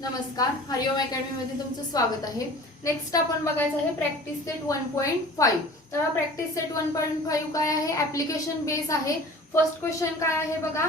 नमस्कार, हरिओम अकॅडमी मध्ये तुमचं स्वागत आहे। नेक्स्ट आपण बघायचं आहे प्रॅक्टिस सेट 1.5। तर हा प्रॅक्टिस सेट 1.5 काय आहे? ऍप्लिकेशन बेस आहे। फर्स्ट क्वेश्चन काय आहे बघा,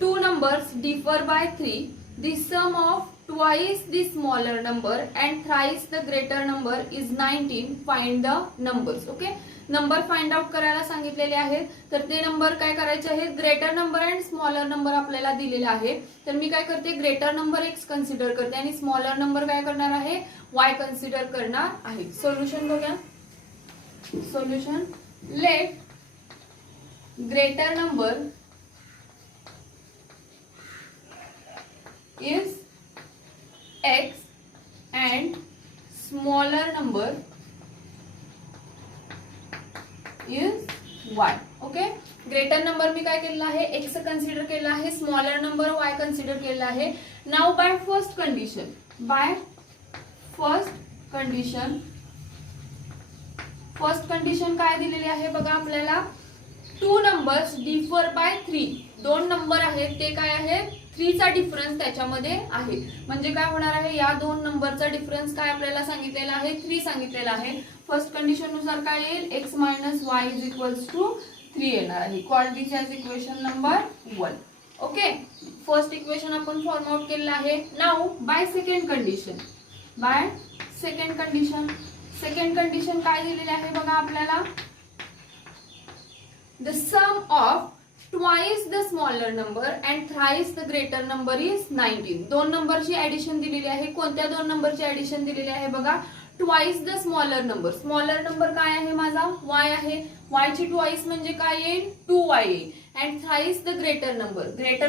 two numbers differ by 3, the sum of twice the smaller number and thrice the greater number is 19, find the numbers. Okay, number find out करायला सांगितलेले आहेत। तर ते नंबर काय करायचे आहेत? Greater number and smaller number आपल्याला दिलेला आहे। तर मी काय करते, ग्रेटर नंबर एक्स कन्सिडर करते आणि स्मॉलर नंबर काय करणार आहे? वाय कन्सिडर करणार आहे। सोल्युशन बघा, solution, let greater number is x and smaller number is y. Okay, greater number मी काय केलेला आहे? एक्स कन्सिडर केला आहे, स्मॉलर नंबर वाय कन्सिडर केला आहे। नाउ बाय फर्स्ट कंडिशन काय दिलेली आहे बघा आपल्याला, टू नंबर्स डिफर बाय 3, दोन नंबर आहेत ते काय आहेत? 3 चा डिफरन्स त्याच्यामध्ये आहे। म्हणजे काय होणार आहे? या दोन नंबरचा डिफरन्स काय आपल्याला सांगितलेला आहे? 3 सांगितलेला आहे। फर्स्ट कंडिशन नुसार काय येईल? x minus y is equals to 3 येणार आहे। Call this as equation number 1। Okay, first equation आपण फॉर्म आउट केलेलं आहे। नाउ बाय सेकंड कंडिशन काय दिलेली आहे बघा आपल्याला, the sum of twice the smaller number and thrice the greater number is 19। दोन नंबरची ऍडिशन दिलेली आहे। कोणत्या दोन नंबरची ऍडिशन दिलेली आहे बघा? Twice the smaller number. Smaller number काय आहे माझा? y आहे। y ची ट्वाइस म्हणजे काय येईल? 2y येईल। And thrice the greater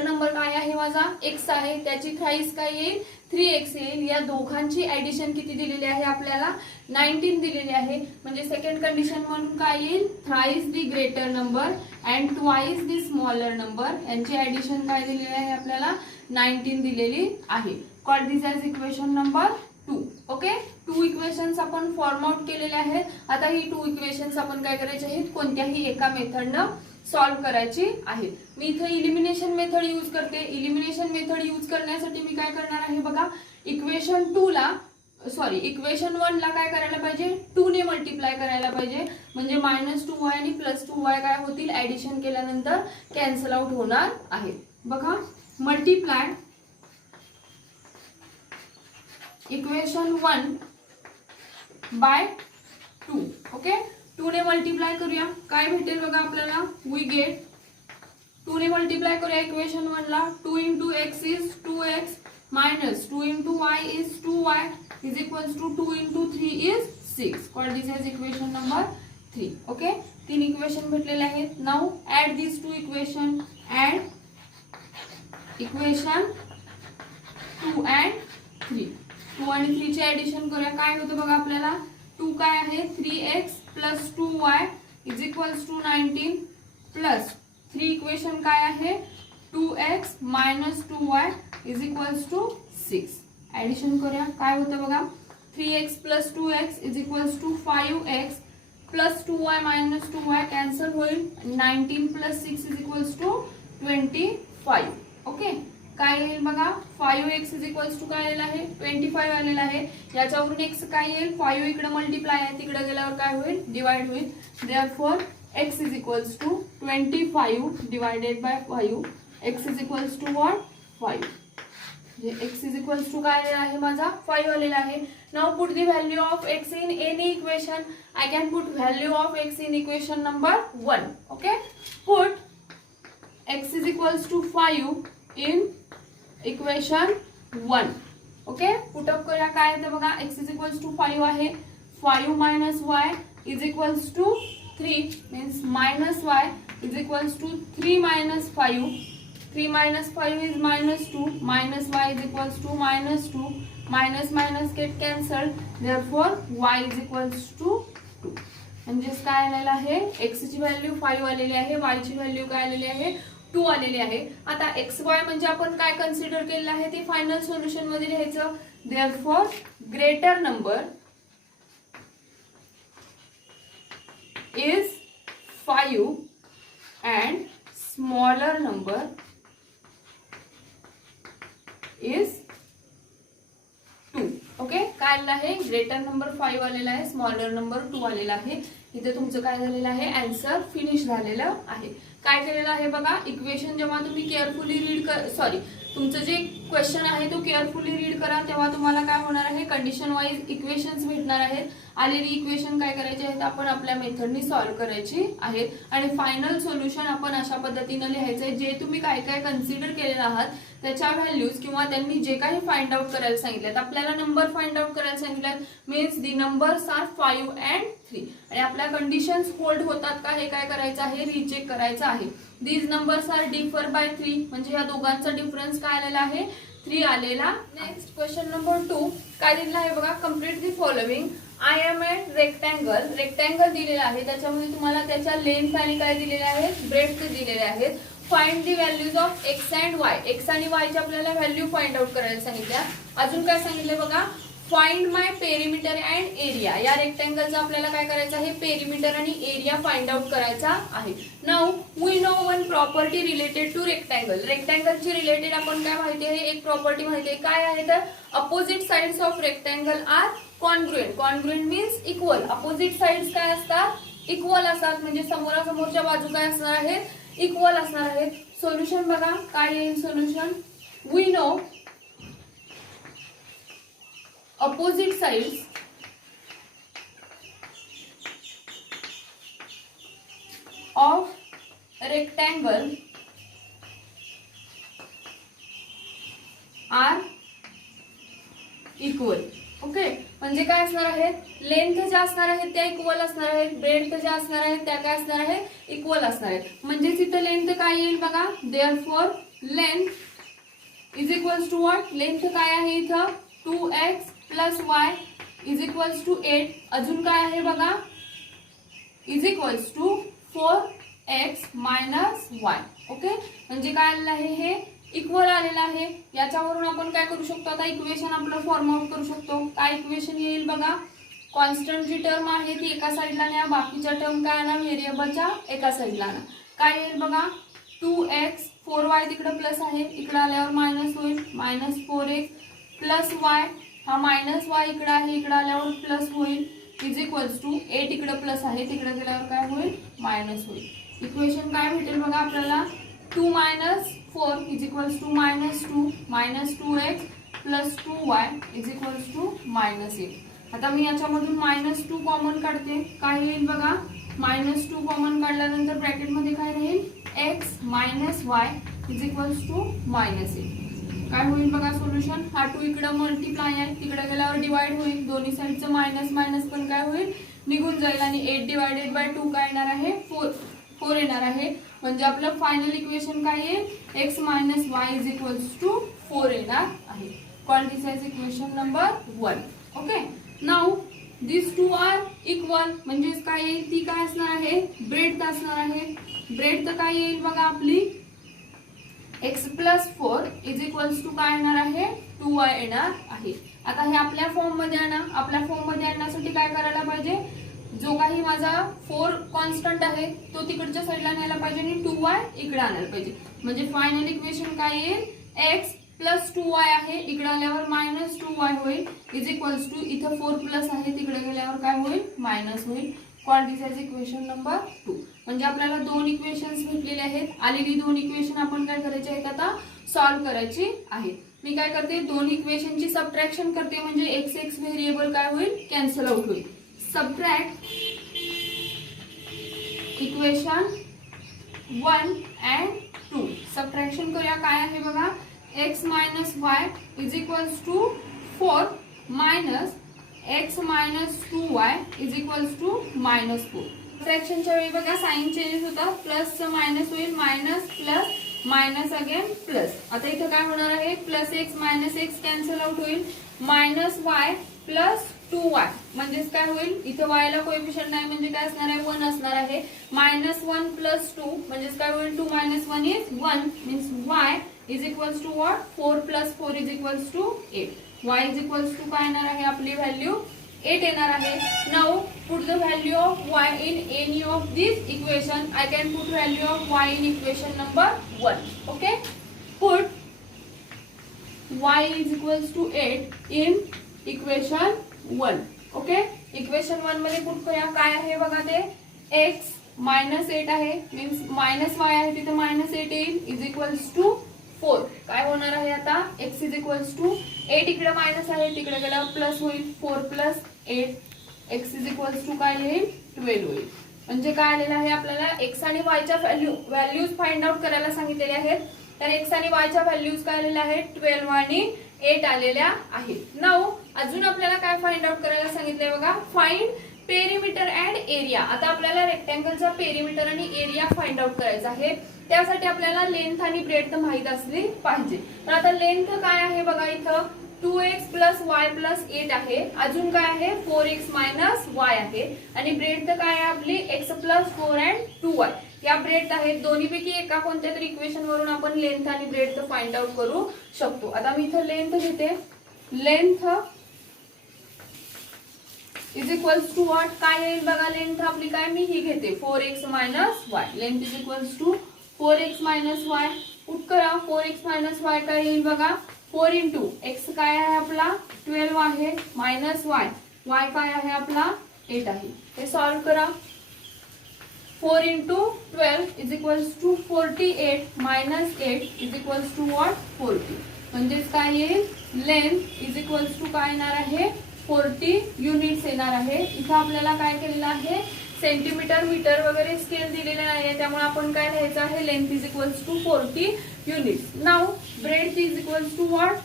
number काय आहे माझा? x आहे, त्याची थ्राइस काय येईल? 3x येईल। या दोघांची ऍडिशन किती दिलेली आहे आपल्याला? 19 दिलेली आहे। म्हणजे सेकंड कंडिशन म्हणून काय येईल? Thrice the greater number and twice the smaller number, यांची ऍडिशन काय दिलेली आहे आपल्याला? 19 दिलेली आहे। Call this as equation number 2। Okay, 2 equations आपण फॉर्म आउट केलेले आहेत। आता ही 2 इक्वेशन्स आपण काय करायचे आहेत? कोणत्याही एका मेथडनं सॉल्व्ह करायची आहेत। मी इथे इलिमिनेशन मेथड यूज करते। इलिमिनेशन मेथड यूज करण्यासाठी मी काय करणार आहे बघा, इक्वेशन 1 ला काय करायला पाहिजे? 2 ने मल्टिप्लाय करायला पाहिजे। म्हणजे -2y आणि +2y काय होतील? ऍडिशन केल्यानंतर कॅन्सल आउट होणार आहेत। बघा, मल्टिप्लाय इक्वेशन 1 बाय 2। ओके, 2 ने मल्टिप्लाय करूया, काय भेटेल बघा आपल्याला? वी गेट 2 ने मल्टिप्लाय करूया इक्वेशन 1 ला। 2 into x is 2x minus 2 into y is 2y is equals to 2 into 3 is 6। Call this as equation number 3। Okay, 3 equation भेटलेले आहेत। Now add this 2 equation, add equation 2 and 3। 2 आणि 3 चे addition करूया, काय होतं बघा आपल्याला? 2 काय आहे? 3x plus 2y is equals to 19 plus 3 equation काय आहे? 2x minus 2y is equals to 6। Addition करूया, काय होतं बघा? 3x plus 2x is equals to 5x plus 2y minus 2y cancel होईल। 19 plus 6 is equals to 25। Okay, काय येईल बघा? 5x इज इक्वल्स टू काय आलेला आहे? 25 आलेला आहे। याच्यावरून x काय येईल? 5 इकडे मल्टिप्लाय आहे, तिकडे गेल्यावर काय होईल? डिवाइड होईल। Therefore x is equals to 25 divided by 5। x is equals to what? 5। म्हणजे x इज इक्वल्स टू काय आलेला आहे माझा? 5 आलेला आहे। Now put the value of x in any equation. I can put value of x in equation number 1। Okay, put x is equals to 5 in equation 1। Okay, put up करूया, काय येतं बघा? x इज इक्वल्स टू 5 आहे। 5 minus y is equals to 3 means minus y is equals to 3 minus 5। 3 minus 5 is -2 minus y is equals to -2 minus minus get cancel. Therefore y is equals to 2। म्हणजेच काय आलेलं आहे? x ची value 5 आलेली आहे, y ची value काय आलेली आहे? 2 आलेली आहे। आता xy म्हणजे आपण काय कन्सिडर केलेलं आहे ते फायनल सोल्युशन मध्ये लिहायचं। Therefore greater number is 5 and smaller number is काय आलेलं आहे, ग्रेटर नंबर 5 आलेला आहे, स्मॉलर नंबर 2 आलेला आहे. इथे तुमचं काय झालेलं आहे, आन्सर फिनिश झालेलं आहे. काय केलेलं आहे बघा, इक्वेशन जेव्हा तुम्ही केअरफुली रीड तुमचं जे क्वेश्चन आहे तो केअरफुली रीड करा, तेव्हा तुम्हाला काय होणार आहे, कंडिशन वाईज इक्वेशन्स भेटणार आहेत. आलेली इक्वेशन काय करायची आहेत, आपण आपल्या मेथडनी सॉल्व्ह करायची आहेत. आणि फायनल सोल्युशन आपण अशा पद्धतीने लिहायचं आहे, जे तुम्ही काय काय कन्सिडर केलेले आहात त्याच्या व्हॅल्यूज किंवा त्यांनी जे काही फाइंड आउट करायला सांगितलेत, आपल्याला नंबर फाइंड आउट करायला सांगितलेत, means the numbers are 5 and 3. आणि आपल्या कंडिशन्स होल्ड होतात का हे काय करायचं आहे, रीचेक करायचं आहे. These numbers are differ by 3, म्हणजे या दोघांचा डिफरन्स काय आलेला आहे, 3 आलेला. नेक्स्ट क्वेश्चन नंबर 2 काय दिलेला आहे बघा, complete the following. I am a rectangle दिलेला आहे, त्याच्यामध्ये तुम्हाला त्याच्या लेंथ आणि काय दिलेले आहेत, ब्रेड्थ दिलेले आहेत. Find the values of x and Y. X आणि वाय ची आपल्याला व्हॅल्यू फाइंड आउट करायला सांगितल्या. अजून काय सांगितले बघा, find my perimeter and area. या रेक्टँगलचा आपल्याला काय करायचं आहे, पेरिमीटर आणि एरिया फाइंड आउट करायचा आहे. Now we know one property related to rectangle. रेक्टँगलची रिलेटेड आपण काय माहिती आहे, एक प्रॉपर्टी माहिती आहे. काय आहे तर, opposite sides of rectangle are congruent. Congruent means equal. Opposite sides काय असतात, इक्वल असतात, म्हणजे समोरासमोरच्या बाजू काय असणार आहेत, इक्वल असणार आहेत. सोल्युशन बघा काय येईल solution, we know opposite sides of rectangle are equal. ओके, म्हणजे काय असणार आहेत, लेंथ ज्या असणार आहेत त्या इक्वल असणार आहेत, ब्रेड्थ ज्या असणार आहेत त्या काय असणार आहेत, इक्वल असणार आहेत. म्हणजेच इथं लेंथ काय येईल बघा, therefore length is equals to what, length काय आहे इथं 2x plus y is equals to 8. अजून काय आहे बघा, is equals to 4x minus y. Okay, म्हणजे काय आलेलं आहे, हे इक्वल आलेलं आहे. याच्यावरून आपण काय करू शकतो, आता इक्वेशन आपलं फॉर्म आउट करू शकतो. काय इक्वेशन येईल बघा, कॉन्स्टंट जी टर्म आहे ती एका साईडला न्या, बाकीच्या टर्म काय ना व्हेरिएबलच्या एका साईडला ना. काय येईल बघा, 2x 4y तिकडे प्लस आहे, इकडे आल्यावर मायनस होईल, मायनस 4x प्लस y, हा मायनस y इकडे आहे, इकडे आल्यावर प्लस होईल, इज इक्वल्स टू 8 इकडे प्लस आहे, तिकडे गेल्यावर काय होईल, मायनस होईल. इक्वेशन काय भेटेल बघा आपल्याला, 2 minus 4 is equals to minus 2, minus 2x plus 2y is equals to minus 8. आता मी याच्यामधून मायनस 2 कॉमन काढते, काय येईल बघा, मायनस 2 कॉमन काढल्यानंतर ब्रॅकेटमध्ये काय राहील, x minus y is equals to minus 8. काय होईल बघा सोल्युशन, हा 2 इकडे मल्टिप्लाय आहे, तिकडे गेल्यावर डिवाइड होईल, दोन्ही साइडचं मायनस मायनस पण काय होईल, निघून जाईल. आणि 8 डिवायडेड बाय 2 काय येणार आहे, 4 येणार आहे. म्हणजे आपलं फायनल इक्वेशन काय येईल, x minus y is equals to 4 येणार आहे. क्वांटिसाइज equation number 1. Okay, now this 2 are equal, म्हणजे काय येईल, ती काय असणार आहे, ब्रेड्थ असणार आहे. ब्रेड्थ काय येईल बघा आपली, x plus 4 is equals to काय येणार आहे, 2y येणार आहे. आता हे आपल्या फॉर्म मध्ये आणा. आपल्या फॉर्म मध्ये आणण्यासाठी काय करायला पाहिजे, जो काही माझा 4 कॉन्स्टंट आहे तो तिकडच्या साईडला न्यायला पाहिजे आणि 2y इकडे आणायला पाहिजे. म्हणजे फायनल इक्वेशन काय येईल, x प्लस 2y आहे, इकडे आल्यावर मायनस 2y होईल, इज इक्वल्स टू इथं 4 प्लस आहे, तिकडे गेल्यावर काय होईल, मायनस होईल. क्वांटिसाइज इक्वेशन नंबर 2. म्हणजे आपल्याला 2 इक्वेशन्स भेटलेले आहेत. आलेली 2 इक्वेशन आपण काय करायचे आहेत, आता सॉल्व्ह करायची आहेत. मी काय करते, 2 इक्वेशनची सबट्रॅक्शन करते, म्हणजे एक्स एक्स व्हेरिएबल काय होईल, कॅन्सल आउट होईल. Subtract equation 1 and 2. सबट्रॅक्शन करूया, काय आहे बघा, x minus y is equals to 4 minus x minus 2y is equals to minus 4. फ्रॅक्शनच्या वेळी बघा साइन चेंज होता, प्लस मायनस होईल, minus plus minus again plus. आता इथं काय होणार आहे, plus x minus x cancel out होईल, मायनस वाय प्लस 2y म्हणजेच काय होईल, इथं y ला कोएफिशियंट नाही म्हणजे काय असणार आहे, 1 असणार आहे. मायनस 1 प्लस 2 म्हणजेच काय होईल, 2 minus 1 is 1 means y is equals to what, 4 plus 4 is equals to 8. y is equals to काय येणार आहे, आपली व्हॅल्यू 8 येणार आहे. Now put the value of y in any of these equation. I can put value of y in equation number 1. Okay, put y is equals to 8 in equation 1. Okay, equation 1 मध्ये put करूया. काय आहे बघा ते x -8 आहे, means -y आहे तिथे -8 येईल, इज इक्वल्स टू 4. काय होणार आहे आता x इज इक्वल्स टू 8 इकडे मायनस आहे, तिकडे गेला प्लस होईल, 4 + 8 x इज इक्वल्स टू काय येईल 12 होईल. म्हणजे काय आलेलं आहे आपल्याला x आणि y च्या व्हॅल्यूज फाइंड आउट करायला सांगितलेले आहेत. तर x आणि y च्या व्हॅल्यूज काय आलेल्या आहेत 12 आणि 8 आलेल्या आहेत. नाउ अजून आपल्याला काय फाइंड आउट करायला सांगितलंय बघा, फाइंड पेरिमीटर अँड एरिया. आता आपल्याला रेक्टँगलचा पेरिमीटर आणि एरिया फाइंड आउट करायचा आहे. त्यासाठी आपल्याला लेंथ आणि ब्रेड्थ माहित असली पाहिजे. तर आता लेंथ काय आहे बघा इथं 2x + y + 8 आहे, अजून काय आहे 4x - y आहे, आणि ब्रेड्थ काय आहे आपली x + 4 and 2y या ब्रेड्थ आहेत. दोन्हीपैकी एका कोणत्या तरी इक्वेशन वरून आपण लेंथ आणि ब्रेड्थ फाइंड आउट करू शकतो. आता मी इथं लेंथ घेते. Length is equals to what, काय येईल बघा लेंथ आपली काय मी ही घेते 4x - y. Length is equals to 4x - y. Put करा 4x - y काय येईल बघा 4 × x काय आहे आपला 12 आहे, -y, y काय आहे आपला 8 आहे. हे सॉल्व करा. 4 × 12 is equals to 48 - 8 is equals to what 40. म्हणजेच काय येईल लेंथ इज इक्वल्स टू काय येणार आहे 40 युनिट्स येणार आहे. इथं आपल्याला काय केलेलं आहे सेंटीमीटर मीटर वगैरे स्केल दिलेले नाहीये, त्यामुळे आपण काय लिहायचं आहे length is equals to 40 units. Now breadth is equals to what,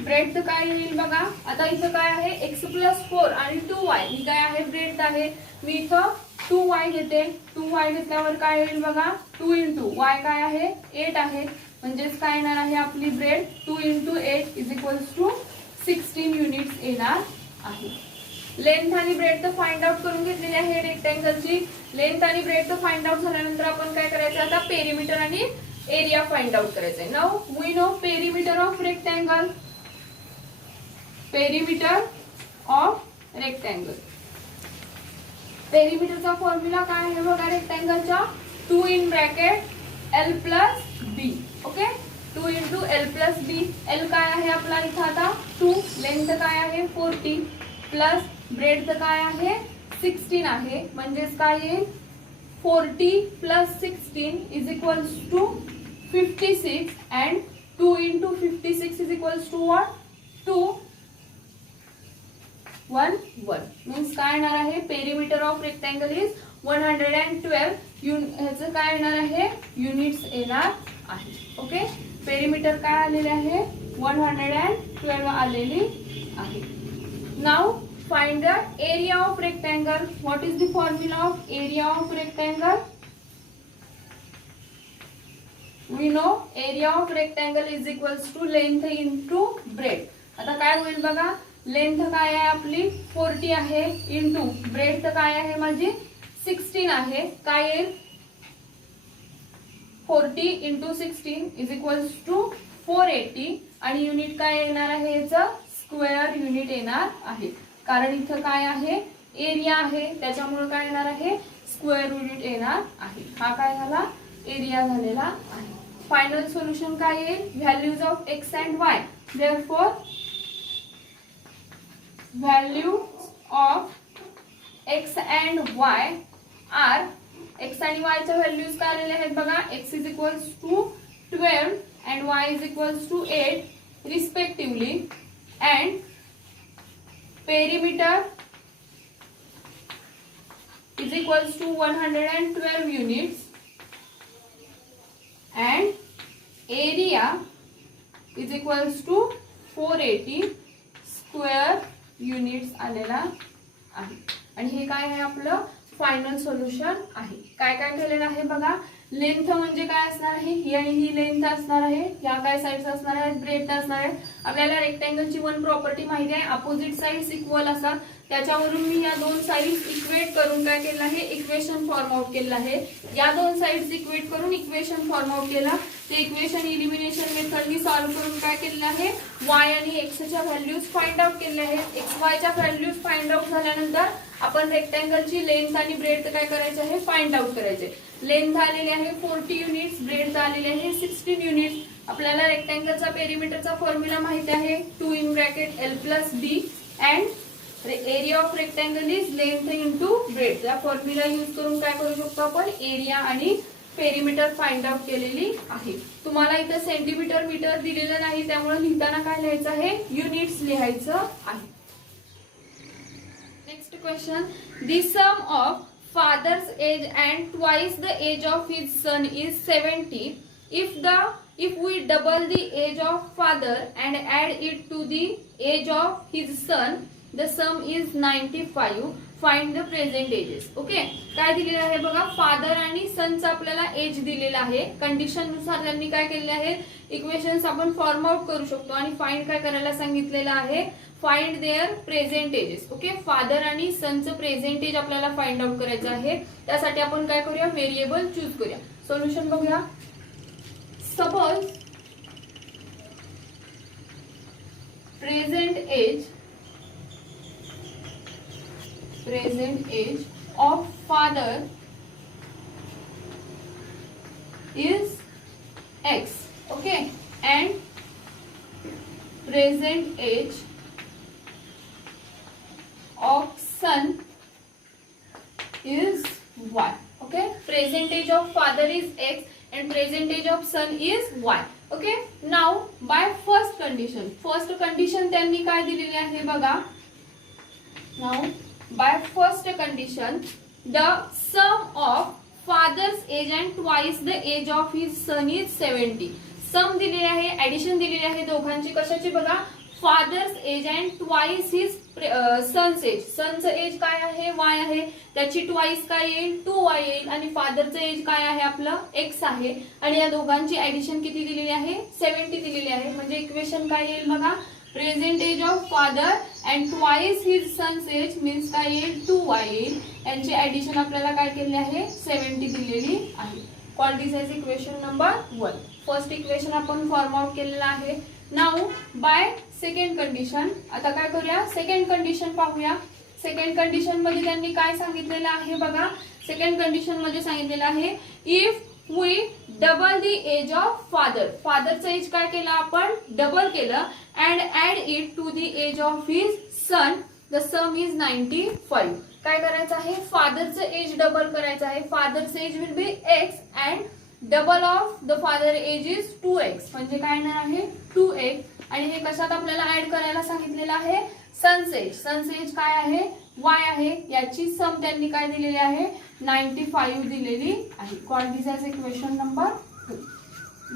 breadth काय येईल बघा. आता इथं काय आहे x + 4 आणि 2y ही काय आहे ब्रेड्थ आहे. मी इथं 2y घेते. 2y घेतल्यावर काय येईल बघा 2 × y काय आहे 8 आहे, म्हणजेच काय येणार आहे आपली breadth 2 × 8 is equals to 16 units येणार आहे. लेंथ आणि ब्रेड्थ फाइंड आउट करून घेतलेली आहे रेक्टँगलची. लेंथ आणि ब्रेड्थ फाइंड आउट झाल्यानंतर आपण काय करायचं आता पेरिमीटर आणि एरिया फाइंड आउट करायचं आहे. Now we know perimeter of rectangle. Perimeter of rectangle, पेरिमीटरचा फॉर्म्युला काय आहे बघा रेक्टँगलचा 2 in bracket l + b. Okay, 2 × l + b. l काय आहे आपला इथं आता 2, लेंथ काय आहे 40 प्लस ब्रेड्थ काय आहे 16 आहे, म्हणजेच काय येईल 40 + 16 is equals to 56 and 2 × 56 is equals to what 211. Means काय येणार आहे पेरिमीटर ऑफ रेक्टँगल इज 112. ह्याचं काय येणार आहे युनिट्स येणार आहे. ओके, पेरिमीटर काय आलेले आहे 112 आलेली आहे. Now find the area of rectangle. What is the formula of area of rectangle? We know area of rectangle is equals to length into breadth. आता काय होईल बघा लेंथ काय आहे आपली 40 आहे इंटू ब्रेड्थ काय आहे माझी 16 आहे, काय येईल 40 × 16 इज इक्वल्स टू 480 आणि युनिट काय येणार आहे याचं स्क्वेअर युनिट येणार आहे. कारण इथं काय आहे एरिया आहे, त्याच्यामुळे काय येणार आहे स्क्वेअर युनिट येणार आहे. हा काय झाला एरिया झालेला आहे. फायनल सोल्युशन काय येईल values of x and y. Therefore value of x and y are, x आणि y च्या व्हॅल्यूज काय आलेल्या आहेत बघा x is equals to 12 and y is equals to 8 respectively, and perimeter is equals to 112 units and area is equals to 480 square units आलेला आहे. आणि हे काय आहे आपलं फायनल सोल्युशन आहे. काय काय केलेलं आहे बघा लेंथ म्हणजे काय असणार आहे ही आणि ही लेंथ असणार आहे, या काय साइड्स असणार आहेत ब्रेड्थ असणार आहे. आपल्याला रेक्टँगलची वन प्रॉपर्टी माहिती आहे अपोजिट साइड्स इक्वल असतात, त्याच्यावरून मी या दोन साइड्स इक्वेट करून काय केलं आहे इक्वेशन फॉर्म आउट केलं आहे. या दोन साइड्स इक्वेट करून इक्वेशन फॉर्म आउट केला. ते इक्वेशन इलिमिनेशन मेथडनी सॉल्व्ह करून काय केलेलं आहे y आणि x च्या व्हॅल्यूज फाइंड आउट केलेल्या आहेत. x y च्या व्हॅल्यूज फाइंड आउट झाल्यानंतर आपण रेक्टँगलची लेंथ आणि ब्रेड्थ काय करायचे आहे फाइंड आउट करायचे. लेंथ आलेली आहे 40 युनिट्स, ब्रेड्थ आलेली आहे 16 युनिट्स. आपल्याला रेक्टँगलचा पेरिमीटरचा फॉर्म्युला माहिती आहे 2 in bracket L plus B and area of rectangle is length into breadth. या फॉर्म्युला यूज करून काय करू शकतो आपण एरिया आणि पेरिमीटर फाइंड आउट केलेली आहे. तुम्हाला इथं सेंटीमीटर मीटर दिलेलं नाही त्यामुळे लिहिताना काय लिहायचं आहे युनिट्स लिहायचं आहे. Next question, the sum of father's age and twice the age of his son is 70. If we double the age of father and add it to the age of his son, the sum is 95. Find the present ages. Okay, काय दिलेलं आहे बघा, father आणि सनचं आपल्याला age दिलेलं आहे. Condition नुसार त्यांनी काय केलेले आहे इक्वेशन्स आपण फॉर्म आउट करू शकतो आणि फाइंड काय करायला सांगितलेलं आहे find their present ages. Okay, father आणि सनचं प्रेझेंट एज आपल्याला फाइंड आउट करायचं आहे. त्यासाठी आपण काय करूया व्हेरिएबल चूज करूया. सोल्युशन बघूया. Suppose present age of father is x. Okay, and present age of son is y. Okay, present age of father is x and present age of son is y. Okay, now by first condition त्यांनी काय दिलेले आहे बघा. Now by first condition the sum of father's age and twice the age of his son is 70. सम दिलेले आहे, addition दिलेली आहे दोघांची. कशाची बघा, father's age and twice his son's age. सनचं एज काय आहे y आहे, त्याची ट्वाइस काय येईल 2y येईल आणि फादरचं एज काय आहे आपलं x आहे आणि या दोघांची ऍडिशन किती दिलेली आहे 70 दिलेली आहे. म्हणजे इक्वेशन काय येईल बघा, present age of father and twice his son's age means काय येईल 2y येईल. यांची ऍडिशन आपल्याला काय केली आहे 70 दिलेली आहे. Call this as equation number 1. First equation आपण फॉर्म आउट केलेलं आहे. नाउ बाय सेकंड कंडिशन, आता काय करूया सेकंड कंडिशन पाहूया. सेकंड कंडिशन मध्ये त्यांनी काय सांगितलेलं आहे बघा. सेकंड कंडिशन मध्ये सांगितलेलं आहे if we double the age of father. फादरचं एज काय केलं आपण डबल केलं and add it to the age of his son, the sum is 95. काय करायचं आहे फादरचं एज डबल करायचं आहे. फादरचं age will be x and double of the father age is 2x. म्हणजे काय येणार आहे 2x आणि हे कशात आपल्याला ऍड करायला सांगितलेलं आहे सन्स एज. सन्स एज काय आहे y आहे. याची सम त्यांनी काय दिलेली आहे 95 दिलेली आहे. Call this as equation number 2.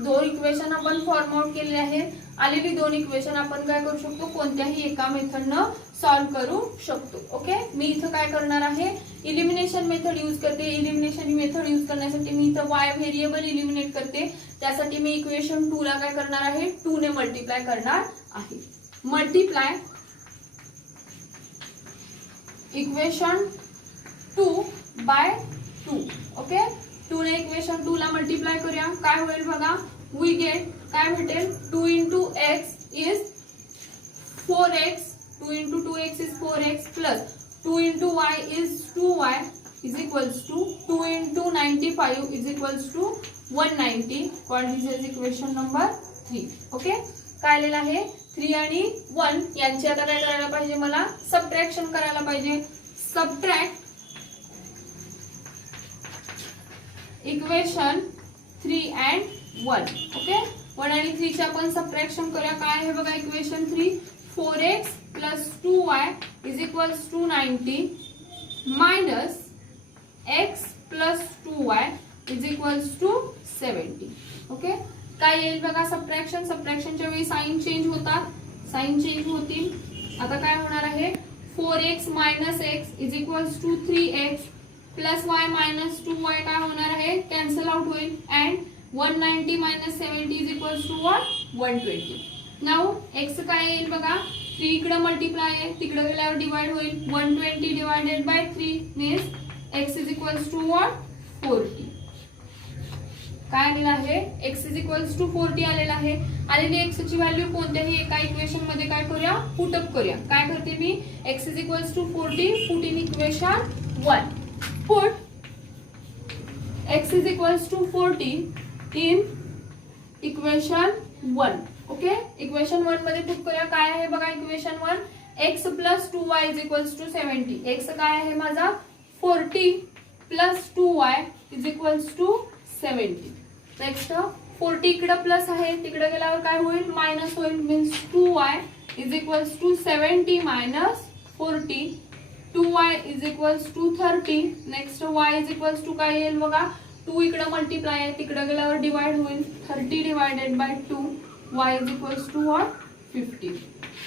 दोन इक्वेशन आपण फॉर्म आउट केलेले आहेत. आलेली दोन इक्वेशन आपण काय करू शकतो कोणत्याही एका मेथडनं सॉल्व्ह करू शकतो. ओके, मी इथं काय करणार आहे इलिमिनेशन मेथड यूज करते. इलिमिनेशन मेथड यूज करण्यासाठी मी इथं y व्हेरिएबल इलिमिनेट करते. त्यासाठी मी इक्वेशन 2 ला काय करणार आहे 2 ने मल्टिप्लाय करणार आहे. Multiply equation 2 bye 2. ओके, 2 ने इक्वेशन 2 ला मल्टिप्लाय करूया. काय होईल बघा, वी गेट काय भेटेल 2 into x is 4x. 2 into 2x is 4x plus 2 into y is 2y is equals to 2 into 95 is equals to 190. Called this as equation number 3. Okay, काय आलेलं आहे 3 आणि 1 यांची आता काय करायला पाहिजे मला सबट्रॅक्शन करायला पाहिजे. Subtract equation 3 and 1. ओके, 1 आणि 3 चे आपण सबट्रॅक्शन करूया. काय आहे बघा equation 3 4x plus 2y is equals to 90 minus x plus 2y is equals to 70. Okay, काय येईल बघा सबट्रॅक्शन. सबट्रॅक्शनच्या वेळी साइन चेंज होतात, साइन चेंज होतील. आता काय होणार आहे 4x minus x is equals to 3x plus y minus 2y काय होणार आहे कॅन्सल आउट होईल and 190 minus 70 is equals to what 120. Now x काय येईल बघा 3 इकडे मल्टिप्लाय आहे तिकडे गेल्यावर डिवाइड होईल. 120 divided by 3 means x is equals to what 40. काय आलेलं आहे x is equals to 40 आलेलं आहे. आलेली x ची व्हॅल्यू कोणत्याही एका इक्वेशन मध्ये काय करूया पुट अप करूया. काय करते मी x is equals to 40 put in equation 1. Put x is equals to 40 in equation 1. Okay, equation 1 मध्ये पुट करूया. काय आहे बघा equation 1, x plus 2y is equals to 70. x काय आहे माझा 40 plus 2y is equals to 70. Next 40 इकडे plus आहे, तिकडे गेल्यावर काय होईल मायनस होईल. Means 2y is equals to 70 minus 40. 2y is equals to 30. Next y is equals to काय येईल बघा, 2 इकडे मल्टिप्लाय आहे, तिकडे गेल्यावर डिवाइड होईल. 30 divided by 2. y is equals to what 50.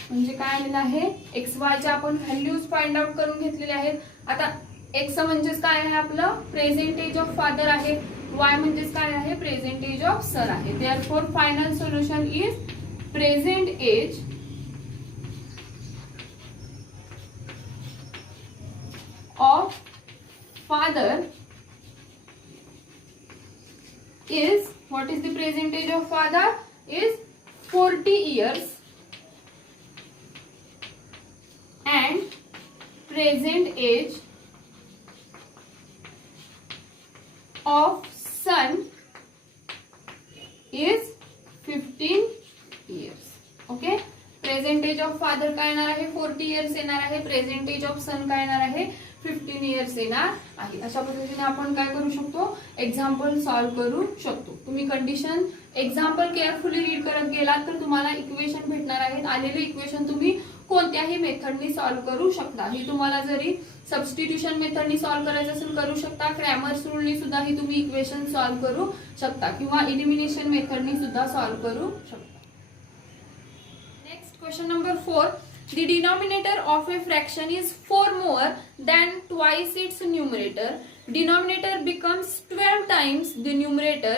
म्हणजे काय आलेलं आहे एक्स वायच्या आपण व्हॅल्यूज फाइंड आउट करून घेतलेले आहेत. आता एक्स म्हणजेच काय आहे आपलं प्रेझेंट एज ऑफ फादर आहे, वाय म्हणजेच काय आहे प्रेझेंट एज ऑफ सन आहे. Therefore final solution is present age of father is, what is the present age of father is 40 years and present age of son is 15 years. Okay, present age of father काय येणार आहे 40 years येणार आहे, present age of सन काय येणार आहे 15 years येणार आहे. अशा पद्धतीने आपण काय करू शकतो एक्झाम्पल सॉल्व्ह करू शकतो. तुम्ही कंडिशन एक्झाम्पल केअरफुली रीड करत गेलात तर तुम्हाला इक्वेशन भेटणार आहेत. आलेले इक्वेशन तुम्ही कोणत्याही मेथडनी सॉल्व्ह करू शकता. ही तुम्हाला जरी सबस्टिट्यूशन मेथडनी सॉल्व्ह करायचं असेल करू शकता, क्रॅमर्स रूलनी सुद्धा ही तुम्ही इक्वेशन सॉल्व्ह करू शकता किंवा इलिमिनेशन मेथडनी सुद्धा सॉल्व्ह करू शकता. Next question number 4. The denominator of a fraction is 4 more than twice its numerator. Denominator becomes 12 times the numerator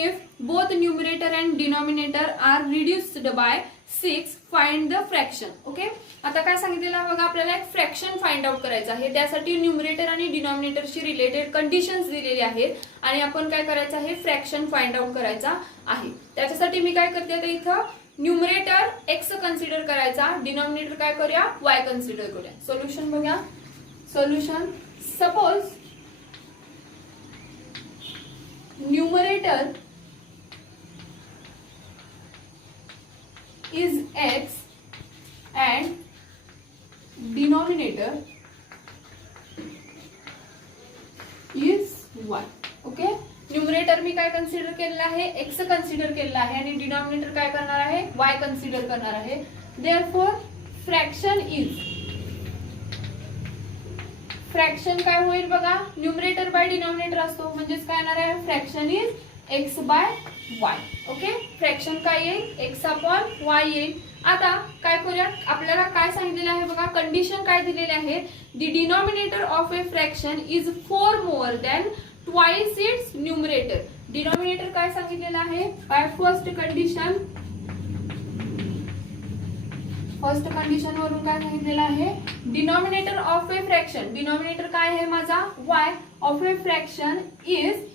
if both numerator and denominator are reduced by 6. Find the fraction. Okay, आता काय सांगितलेलं आहे बघा, आपल्याला एक fraction find out करायचं आहे. त्यासाठी न्यूमरेटर आणि डिनॉमिनेटरशी रिलेटेड कंडिशन्स दिलेली आहेत आणि आपण काय करायचं आहे फ्रॅक्शन फाइंड आउट करायचा आहे. त्याच्यासाठी मी काय करते आता इथं न्यूमरेटर x कन्सिडर करायचा, डिनॉमिनेटर काय करूया y कन्सिडर करूया. सोल्युशन बघा, solution suppose numerator is x and denominator is y. Okay, numerator मी काय कन्सिडर केलेला आहे x कन्सिडर केलेला आहे आणि डिनॉमिनेटर काय करणार आहे y कन्सिडर करणार आहे. देअरफॉर फ्रॅक्शन इज, फ्रॅक्शन काय होईल बघा न्यूमरेटर बाय डिनॉमिनेटर असतो म्हणजेच काय येणार आहे फ्रॅक्शन इज x बाय y. ओके, फ्रॅक्शन काय येईल x अपॉन y येईल. आता काय करूया, आपल्याला काय सांगितलेलं आहे बघा कंडिशन काय दिलेली आहे, the denominator of A fraction is 4 more than twice its numerator. Denominator काय सांगितलेलं आहे काय फर्स्ट कंडिशन, फर्स्ट कंडिशन वरून काय सांगितलेलं आहे denominator of A fraction, denominator काय आहे माझा y of A fraction is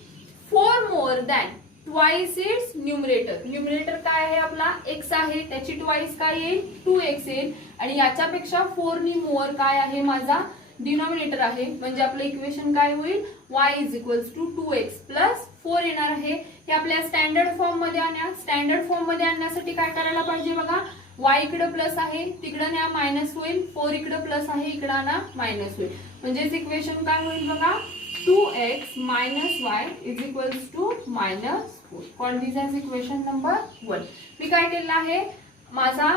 4 more than twice its numerator. Numerator काय आहे आपला x आहे, त्याची ट्वाइस काय येईल 2x येईल आणि याच्यापेक्षा 4 नी मोर काय आहे माझा डिनॉमिनेटर आहे. म्हणजे आपलं इक्वेशन काय होईल y is equals to 2x plus 4 येणार आहे. हे आपल्या स्टँडर्ड फॉर्म मध्ये आणा. स्टँडर्ड फॉर्म मध्ये आणण्यासाठी काय करायला पाहिजे बघा, y इकडे प्लस आहे तिकडे न्या मायनस होईल, 4 इकडे प्लस आहे इकडे आणा मायनस होईल. म्हणजेच इक्वेशन काय होईल बघा 2x minus y is equals to -4. Call this as equation number 1. मी काय केलं आहे माझा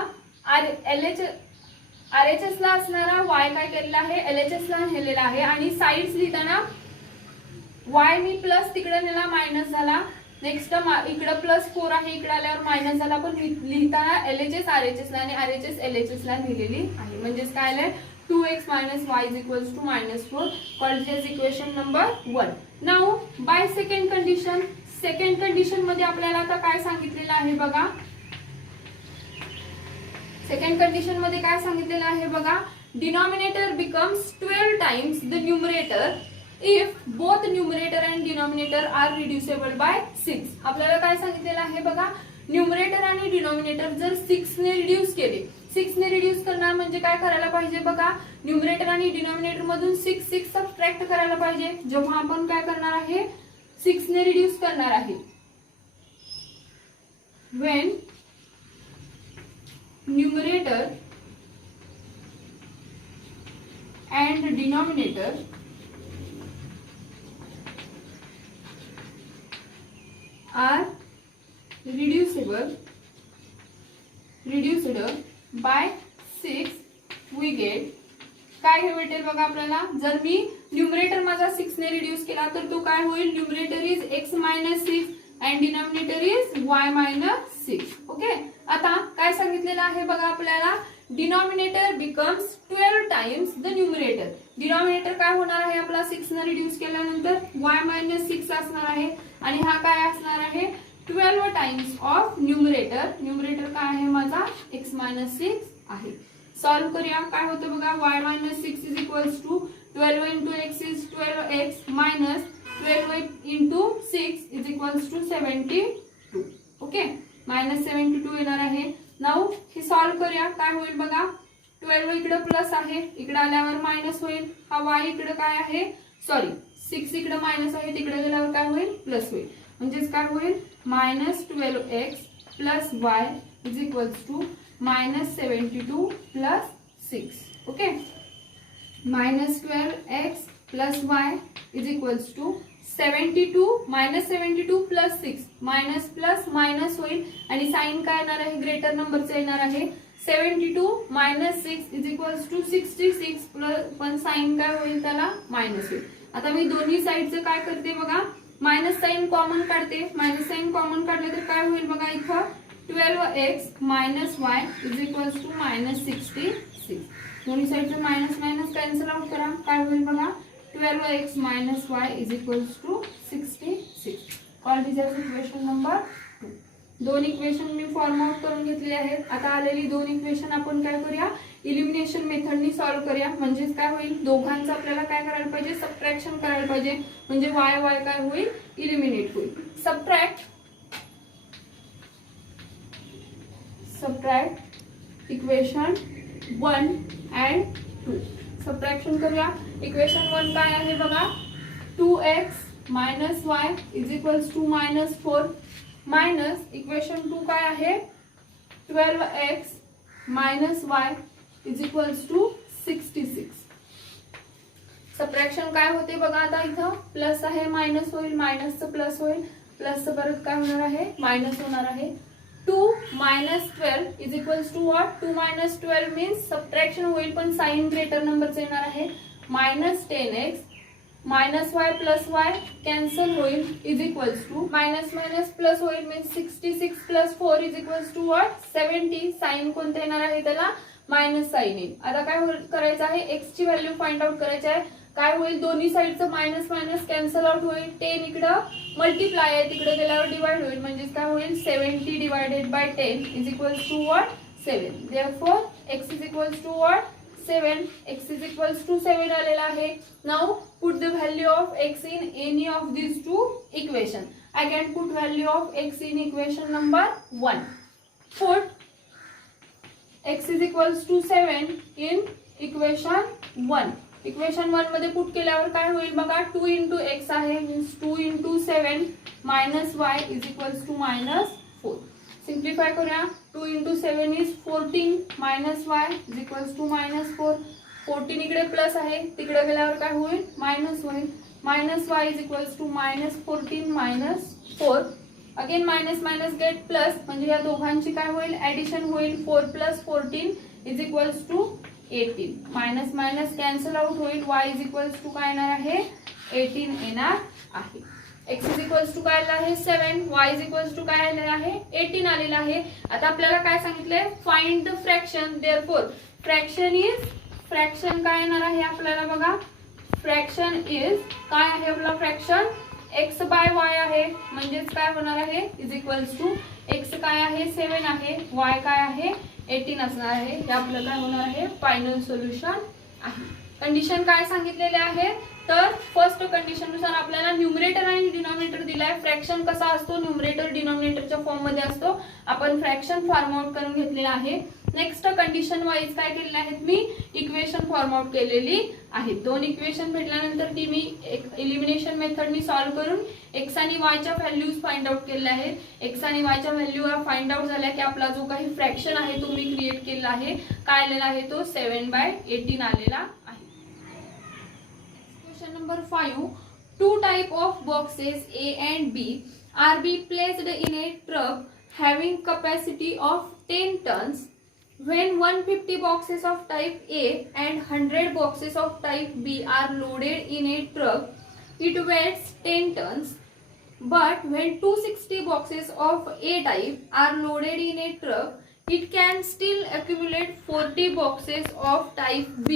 RHS ला असणारा y काय केलेला आहे LHS ला नेलेला आहे आणि साइड्स लिहिताना y मी प्लस तिकडे नेला मायनस झाला. नेक्स्ट इकडे +4 आहे इकडे आल्यावर मायनस झाला, पण लिहिताना LHS RHS ला आणि RHS LHS ला लिहिलेली आहे. म्हणजेच काय आलंय 2x minus y is equals to -4. called as equation number 1. Now by second condition, second condition मध्ये आपल्याला आता काय सांगितलेलं आहे बघा, सेकंड कंडिशन मध्ये काय सांगितलेलं आहे बघा, denominator becomes 12 times the numerator if both numerator and denominator are reducible by 6. आपल्याला काय सांगितलेलं आहे बघा, न्यूमरेटर आणि डिनॉमिनेटर जर 6 ने रिड्यूस केले, 6 ने रिड्यूस करणार म्हणजे काय करायला पाहिजे बघा, न्यूमरेटर आणि डिनॉमिनेटर मधून 6 सबट्रॅक्ट करायला पाहिजे. जेव्हा आपण काय करणार आहे 6 ने रिड्यूस करणार आहे, when numerator and denominator are reduced by 6 we get काय हे भेटेल बघा आपल्याला. जर मी न्यूमरेटर माझा 6 ने रिड्यूस केला तर तो काय होईल, numerator is x minus 6 and denominator is y minus 6. Okay, आता काय सांगितलेलं आहे बघा आपल्याला, denominator becomes 12 times the numerator. Denominator काय होणार आहे आपला 6 ने रिड्यूस केल्यानंतर y मायनस 6 असणार आहे आणि हा काय असणार आहे 12 टाइम्स ऑफ न्यूमरेटर. न्यूमरेटर काय आहे माझा x मायनस 6 आहे. सॉल्व करूया, काय होतं बघा, y minus 6 is equals to 12 into x is 12x minus 12 into 6 is equals to 72. Okay, minus 72 येणार आहे. नाउ हे सॉल्व करूया, काय होईल बघा, 12 इकडे प्लस आहे, इकडे आल्यावर मायनस होईल. हा y इकडे काय आहे, सॉरी 6 इकडे मायनस आहे, तिकडे गेल्यावर काय होईल प्लस होईल. म्हणजेच काय होईल minus 12x plus y is equals to minus 72 plus 6. Okay, minus 12x plus y is equals to 72 minus 72 plus 6 minus plus minus होईल आणि साइन काय येणार आहे, ग्रेटर नंबरचं येणार आहे. 72 minus 6 is equals to 66 plus पण साइन काय होईल त्याला मायनस होईल. आता मी दोन्ही साइडचं काय करते बघा, मायनस साइन कॉमन काढते. मायनस साइन कॉमन काढले तर काय होईल बघा, इथं 12x minus y is equals to minus 66. दोन्ही साइडचं मायनस मायनस कॅन्सल आउट करा, काय होईल बघा 12x minus y is equals to 66. All this is equation number 2. दोन इक्वेशन मी फॉर्म आउट करून घेतलेले आहेत. आता आलेली दोन इक्वेशन आपण काय करूया, इलिमिनेशन मेथडनी सॉल्व करूया. म्हणजेच काय होईल, दोघांचं आपल्याला काय करायला पाहिजे, सबट्रॅक्शन करायला पाहिजे. म्हणजे y y काय होईल, इलिमिनेट होईल. Subtract equation 1 and 2. सबट्रॅक्शन करूया. इक्वेशन 1 काय आहे बघा, 2x minus y is equals to minus 4 minus equation 2 काय आहे 12x minus y is equals to 66. Subtraction काय होते बघा, आता इथं प्लस आहे मायनस होईल, मायनसचं प्लस होईल, प्लसचं परत काय होणार आहे मायनस होणार आहे. 2 minus 12 is equals to what, 2 minus 12 means subtraction होईल पण साइन ग्रेटर नंबरचं येणार आहे. Minus 10x minus y plus y cancel होईल is equals to minus minus plus होईल means 66 plus 4 is equals to what 70. Sign कोणतं येणार आहे त्याला मायनस साइन येईल. आता काय करायचं आहे, x ची व्हॅल्यू फाइंड आउट करायची आहे. काय होईल, दोन्ही साइडचं मायनस मायनस कॅन्सल आउट होईल. 10 इकडं मल्टिप्लाय आहे, तिकडे गेल्यावर डिवाइड होईल. म्हणजे काय होईल 70 divided by 10 is equals to what 7. Therefore x is equals to what 7. x is equals to 7 आलेला आहे. Now put the value of x in any of these two equation. I can put value of x in equation number 1. Put x is equals to 7 in equation 1. Equation 1 मध्ये put केल्यावर काय होईल बघा, 2 into x आहे means 2 into 7 minus y is equals to minus 4. Simplify करूया. 2 into 7 is 14 minus y is equals to minus 4. 14 इकडे plus आहे, तिकडे गेल्यावर काय होईल मायनस होईल. Minus y is equals to minus 14 minus 4. Again minus minus get plus, म्हणजे या दोघांची काय होईल ऍडिशन होईल. 4 plus 14 is equals to 18. Minus minus cancel out होईल. y इज इक्वल्स टू काय येणार आहे 18 येणार आहे. x इज इक्वल्स टू काय आलेला आहे 7, y इज इक्वल्स टू काय आलेला आहे 18 आलेला आहे. आता आपल्याला काय सांगितलंय, find the fraction. Therefore fraction काय येणार आहे आपल्याला बघा, फ्रॅक्शन इज काय आहे आपला फ्रॅक्शन x बाय y आहे. म्हणजेच काय होणार आहे इज इक्वल्स टू x काय आहे 7 आहे, y काय आहे 18 असणार आहे. हे आपलं काय होणार आहे फायनल सोल्युशन आहे. कंडिशन काय सांगितलेले आहे, तर फर्स्ट कंडिशन नुसार आपल्याला न्यूमरेटर आणि डिनॉमिनेटर दिलाय. फ्रॅक्शन कसा असतो, न्यूमरेटर डिनॉमिनेटरच्या फॉर्म मध्ये असतो. आपण फ्रॅक्शन फॉर्म आउट करून घेतलेला आहे. नेक्स्ट कंडिशन वाईज काय केलेले आहेत मी इक्वेशन फॉर्म आउट केलेली आहेत. दोन इक्वेशन भेटल्यानंतर ती मी एलिमिनेशन मेथडनी सॉल्व्ह करून एक्स आणि वायच्या व्हॅल्यूज फाइंड आउट केल्या आहेत. एक्स आणि वायच्या व्हॅल्यू फाइंड आउट झाल्या की आपला जो काही फ्रॅक्शन आहे तो मी क्रिएट केला आहे. काय आलेला आहे तो 7/18 आलेला आहे. Question number 5. Two type of boxes A and B are be placed in a truck having capacity of 10 tons. When 150 boxes of type A and 100 boxes of type B are loaded in a truck, it weighs 10 tons. But when 260 boxes of A type are loaded in a truck, it can still accumulate 40 boxes of type B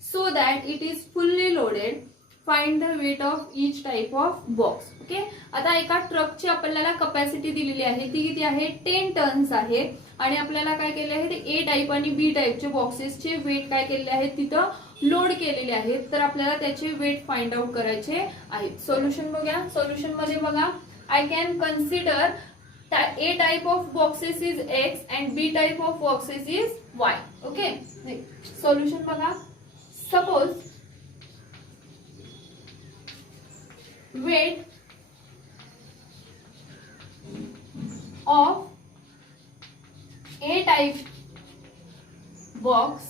so that it is fully loaded. Find the weight of each type of box. Okay, आता एका ट्रकची आपल्याला capacity दिलेली आहे ती किती आहे 10 tonnes आहे आणि आपल्याला काय केले आहे ते ए टाइप आणि बी टाइपचे बॉक्सेसचे वेट काय केलेले आहेत तिथं लोड केलेले आहेत. तर आपल्याला त्याचे वेट फाइंड आउट करायचे आहेत. सोल्युशन बघूया. सोल्युशन मध्ये बघा I can consider A type of boxes is X and B type of boxes is Y. Okay, solution बघा. Suppose weight of A type box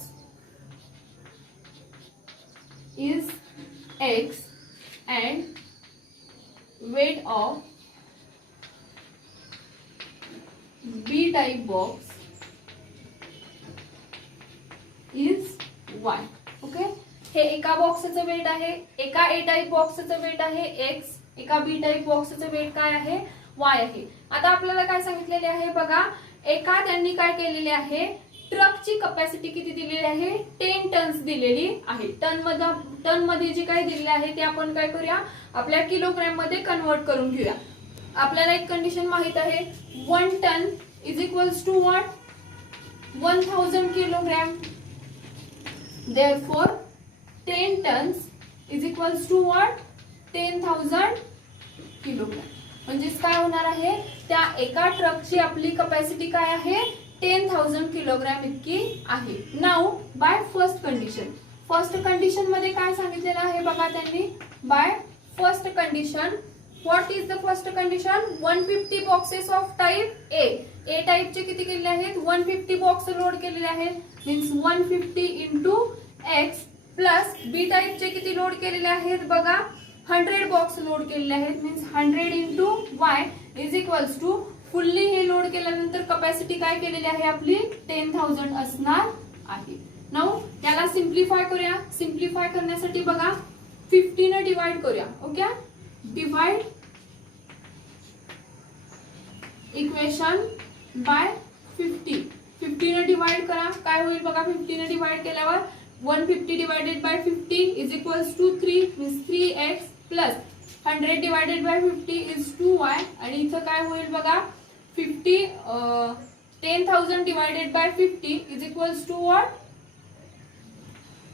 is X and weight of B type box is Y. Okay, हे एका बॉक्सचं weight आहे, एका ए type बॉक्सचं weight आहे X, एका बी type बॉक्सचं weight काय आहे Y आहे. आता आपल्याला काय सांगितलेले आहे बघा, एका त्यांनी काय केलेले आहे ट्रकची कपॅसिटी किती दिलेली आहे 10 टन्स दिलेली आहे. टन मध्ये जे काय दिलेले आहे ते आपण काय करूया आपल्या किलोग्रॅम मध्ये कन्वर्ट करून घेऊया. आपल्याला एक कंडिशन माहित आहे 1 ton is equals to what 1000 kilogram. Therefore 10 tons is equals to what 10,000 kilogram. म्हणजेच काय होणार आहे त्या एका ट्रकची आपली कपॅसिटी काय आहे 10,000 किलोग्रॅम इतकी आहे. Now by first condition. First condition मध्ये काय सांगितलेलं आहे बघा त्यांनी by first condition. What is the first condition 150 boxes of type A. A टाइपचे किती केलेले आहेत 150 बॉक्स लोड केलेले आहेत means 150 into x plus B टाइपचे किती लोड केलेले आहेत बघा 100 बॉक्स लोड केलेले आहेत means 100 into y is equals to fully हे लोड केल्यानंतर कपॅसिटी काय केलेली आहे आपली 10,000 असणार आहे. नाउ त्याला सिम्प्लिफाय करूया. सिम्प्लिफाय करण्यासाठी बघा 50 ने डिवाइड करूया. Okay, divide equation by 50. 50 ने डिवाइड करा काय होईल बघा 50 ने डिवाइड केल्यावर 150 divided by 50 is equals to 3 means 3x plus 100 divided by 50 is 2y आणि इथं काय होईल बघा 10,000 divided by 50 is equals to what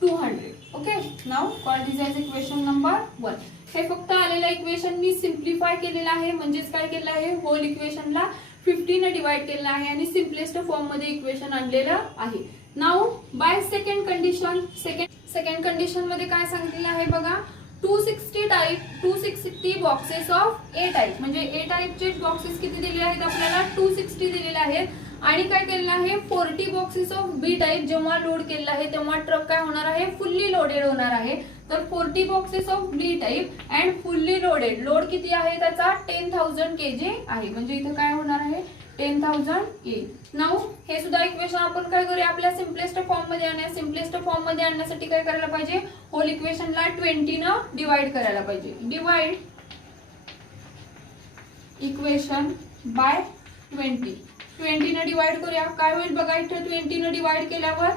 200. Okay, now call this as equation number 1. हे फक्त आलेलं इक्वेशन मी सिम्प्लिफाय केलेलं आहे म्हणजेच काय केलं आहे होल इक्वेशनला 50 ने डिवाइड केलेलं आहे आणि सिम्पलेस्ट फॉर्म मध्ये इक्वेशन आणलेलं आहे. Now by second condition. Second condition मध्ये काय सांगितलेलं आहे बघा 260 बॉक्सेस ऑफ ए टाइप. म्हणजे ए टाइपचे बॉक्सेस किती दिलेले आहेत आपल्याला 260 दिलेले आहेत आणि काय केलेलं आहे 40 बॉक्सेस ऑफ बी टाइप जेव्हा लोड केलेला आहे तेव्हा ट्रक काय होणार आहे फुल्ली लोडेड होणार आहे. तर 40 boxes of B type and fully loaded. Load किती आहे त्याचा 10,000 kg आहे म्हणजे इथं काय होणार आहे 10,000 kg. नाउ हे सुद्धा इक्वेशन आपण काय करूया आपल्या सिम्पलेस्ट फॉर्म मध्ये आणूया. सिम्पलेस्ट फॉर्म मध्ये आणण्यासाठी काय करायला पाहिजे होल इक्वेशनला 20 न डिवाइड करायला पाहिजे. डिवाइड इक्वेशन बाय 20 ने डिवाइड करूया काय होईल बघा इथं 20 ने डिवाइड केल्यावर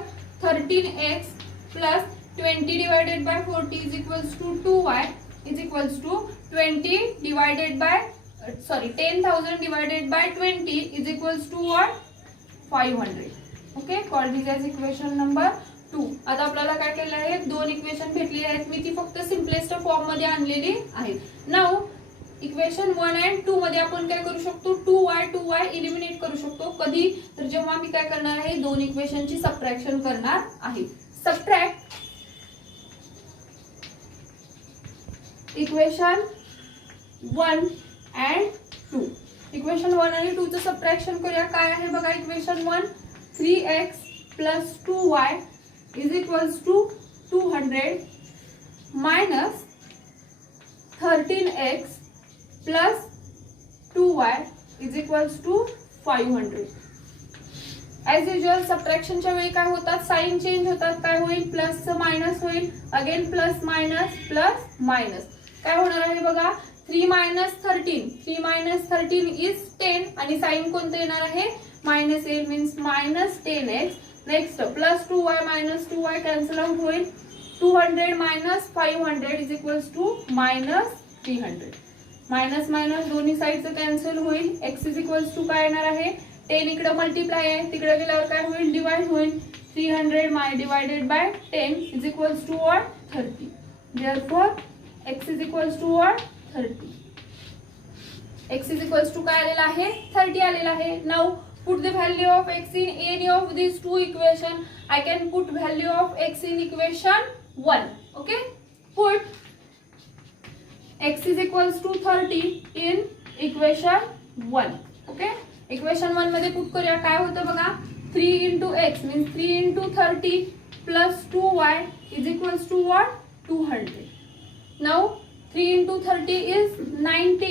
13x plus 20 divided by 40 is equals to 2y is equals to 20 divided by 10,000 divided by 20 is equals to what 500. Okay, call this as equation number 2. आता आपल्याला काय केलं आहे दोन इक्वेशन भेटलेली आहेत मी ती फक्त सिम्पलेस्ट फॉर्म मध्ये आणलेली आहेत. नाउ इक्वेशन 1 and 2 मध्ये आपण काय करू शकतो 2y इलिमिनेट करू शकतो. कधी तर जेव्हा मी काय करणार आहे दोन इक्वेशनची सबट्रॅक्शन करणार आहे. Subtract equation 1 and 2. इक्वेशन 1 आणि 2 चं सबट्रॅक्शन करूया. काय आहे बघा equation 1 3x plus 2y is equals to 200 minus 13x plus 2y is equals to 500. As usual सबट्रॅक्शनच्या वेळी काय होतात साइन चेंज होतात. काय होईल प्लस मायनस होईल अगेन प्लस मायनस काय होणार आहे बघा 3 minus 13 is 10 आणि साइन कोणतं येणार आहे मायनस येईल means minus 10x. Next plus 2y minus 2y cancel out होईल 200 minus 500 is equals to minus 300. Minus minus दोन्ही साइडचं कॅन्सल होईल. x is equals टू काय येणार आहे 10 इकडे मल्टिप्लाय आहे तिकडे गेल्यावर काय होईल डिवाइड होईल 300 divided by 10 is equals to what 30. Therefore x is equals to what 30. x is equals to काय आलेला आहे 30 आलेला आहे. Now put the value of x in any of these two equation. I can put value of x in equation 1. Okay, put x is equals to 30 in equation 1. Okay, equation 1 मध्ये put करूया. काय होतं बघा 3 into x means 3 into 30 plus 2y is equals to what 200. Now 3 into 30 is 90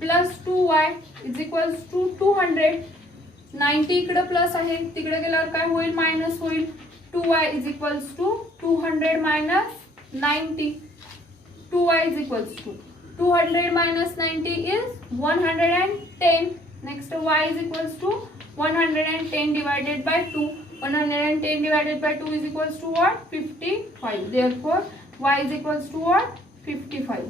plus 2y is equals to 200. 90 इकडे plus आहे तिकडे गेल्यावर काय होईल मायनस होईल 2y is equals to 200 minus 90. 2y is equals to 200 minus 90 is 110. Next y is equals to 110 divided by 2. 110 divided by 2 is equals to what 55. Therefore y is equals to what 55.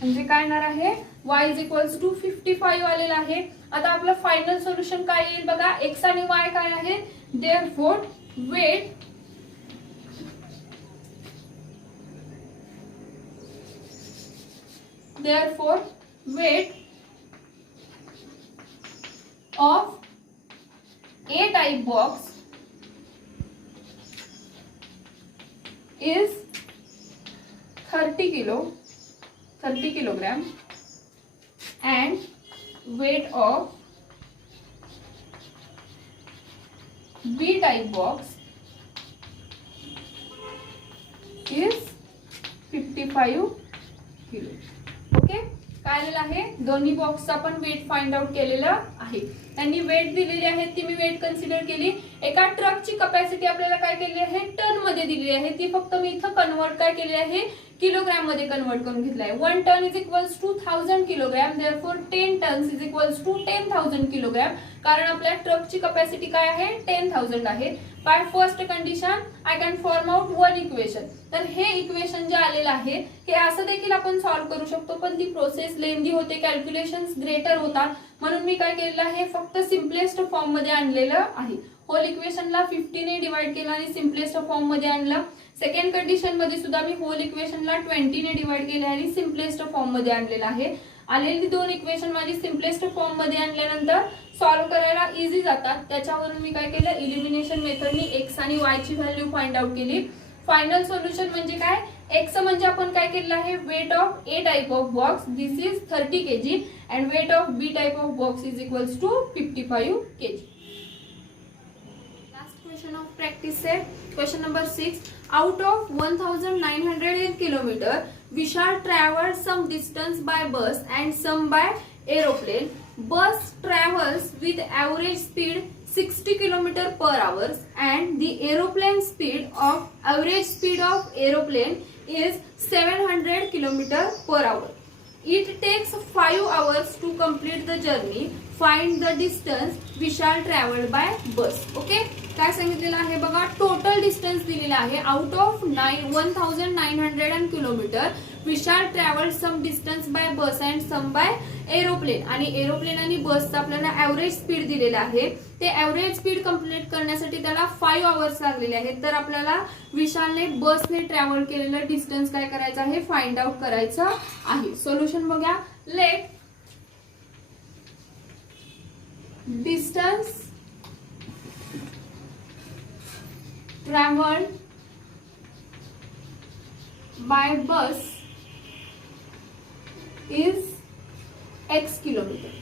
म्हणजे काय येणार आहे y is equals to 55 आलेला आहे. आता आपलं final solution काय येईल बघा x आणि y काय आहे. Therefore weight of A type box is 30 kilogram and weight of B type box is 55 kilo. Okay काय आलेलं आहे दोन्ही बॉक्सचा आपण वेट फाइंड आउट केलेलं आहे. त्यांनी वेट दिलेली आहे ती मी वेट कन्सिडर केली. एका ट्रकची कॅपॅसिटी आपल्याला काय केली आहे टन मध्ये दिलेली आहे ती फक्त मी इथं कन्वर्ट काय केली आहे किलोग्राम मध्ये कन्वर्ट करून घेतला आहे. 1 ton is equals to 1000 kilogram. Therefore 10 tons is equals to 10,000 kilogram. कारण आपल्या ट्रकची कॅपॅसिटी काय आहे 10,000 आहे. By first condition I can form out one equation. तर हे इक्वेशन जे आलेलं आहे हे असं देखील आपण सॉल्व्ह करू शकतो पण ती प्रोसेस लेंदी होते कॅल्क्युलेशन्स ग्रेटर होतात म्हणून मी काय केलेलं आहे फक्त सिम्पलेस्ट फॉर्म मध्ये आणलेलं आहे. होल इक्वेशनला 50 ने डिवाइड केलं आणि सिम्पलेस्ट फॉर्म मध्ये आणलं. सेकंड कंडिशन मध्ये सुद्धा मी होल इक्वेशनला 20 ने डिवाइड केले आणि सिम्पलेस्ट फॉर्म मध्ये आणलेलं आहे. आलेली दोन इक्वेशन माझी सिम्पलेस्ट फॉर्म मध्ये आणल्यानंतर सॉल्व्ह करायला इझी जातात. त्याच्यावरून मी काय केलं इलिमिनेशन मेथडनी x आणि y ची व्हॅल्यू फाइंड आउट केली. फायनल सोल्युशन म्हणजे काय x म्हणजे आपण काय केलं आहे weight of A type of box this is 30 kg and weight of B type of box is equals to 55 kg. Last question of practice set. Question number 6. Out of 1900 kilometer, we shall travel some distance by bus and some by aeroplane. Bus travels with average speed 60 km per hour and the aeroplane average speed of aeroplane is 700 km per hour. It takes 5 hours to complete the journey. Find the distance we shall travel by bus. Okay, काय सांगितलेलं आहे बघा total total distance दिलेला आहे out of 1900 kilometre we shall travel some distance by bus and some by aeroplane. आणि aeroplane आणि बसचा आपल्याला ऍव्हरेज स्पीड दिलेला आहे. ते ऍव्हरेज स्पीड कंप्लीट करण्यासाठी त्याला 5 आवर्स लागलेले आहेत. तर आपल्याला विशालने बसने ट्रॅव्हल केलेलं डिस्टन्स काय करायचं आहे, फाइंड आउट करायचं आहे. सोल्युशन बघा. Let distance traveled by bus is x kilometre.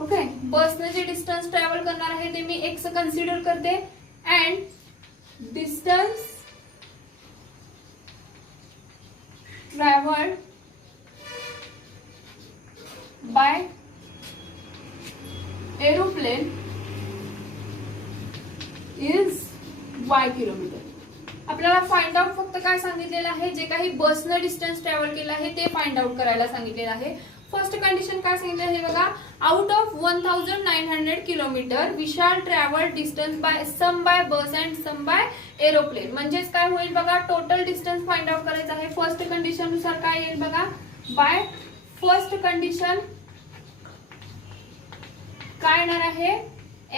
Okay, बसने जे डिस्टन्स ट्रॅव्हल करणार आहे ते मी x कन्सिडर करते. And distance travelled by aeroplane is y kilometre. आपल्याला फाइंड आउट फक्त काय सांगितलेलं आहे, जे काही बसनं डिस्टन्स ट्रॅव्हल केलं आहे ते फाइंड आउट करायला सांगितलेलं आहे. फर्स्ट कंडिशन काय सांगितलं आहे बघा, out of 1900 kilometre we shall travel distance by some by bus and some by aeroplane. म्हणजेच काय होईल बघा, टोटल डिस्टन्स फाइंड आउट करायचं आहे. फर्स्ट कंडिशन नुसार काय येईल बघा, बाय फर्स्ट कंडिशन काय येणार आहे,